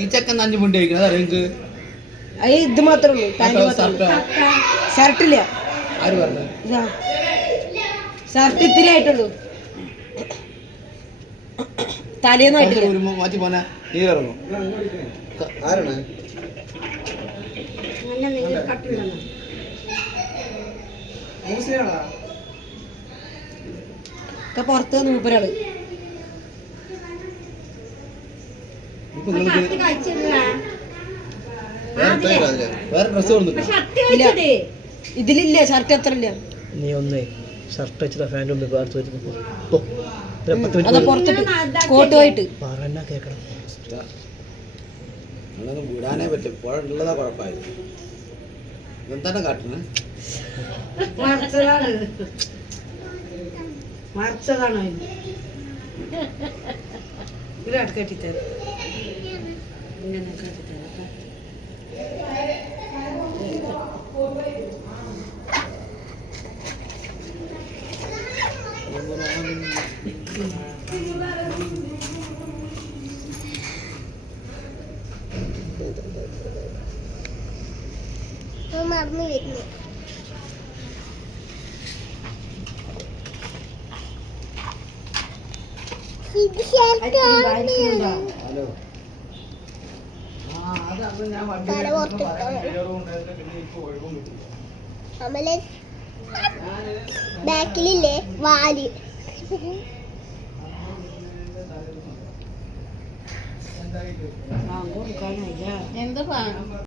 ഈ ചെക്കൻ 5 മിനിറ്റ് കഴിക്കുന്നത് അറിയാം നിങ്ങൾക്ക്? ഇത് മാത്രമേ ഉള്ളൂ. ഷർട്ടില്ല. ആര് പറഞ്ഞു? ഷർട്ട് ഇത്തിരി ആയിട്ടുള്ളൂ. തലേന്നായിട്ടില്ല. മാറ്റി പോനെ നീരിറങ്ങും. ആരാണ്? പുറത്ത് മൂപ്പരാള്. വേറെ ഡ്രസ് ഇതിലില്ല ഷർട്ട് എത്ര ഇല്ല. നീ ഒന്നേ ഷർട്ട് വെച്ചിട്ട് ഫാൻ്റെ മുമ്പിൽ പുറത്തിട്ട് കോട്ടുമായിട്ട് പറഞ്ഞ കേക്കണം. വിടാനേ പറ്റും. ഉള്ളതാ കുഴപ്പമായത്. എന്താണ് കാട്ടുന്നത്? മറിച്ചതാണോ ഇത്? കെട്ടിത്തരാം. ഇങ്ങനെ കെട്ടിത്തരാം. മമ്മി വരുന്നു. ബാക്കിലില്ലേ വാല് എന്താ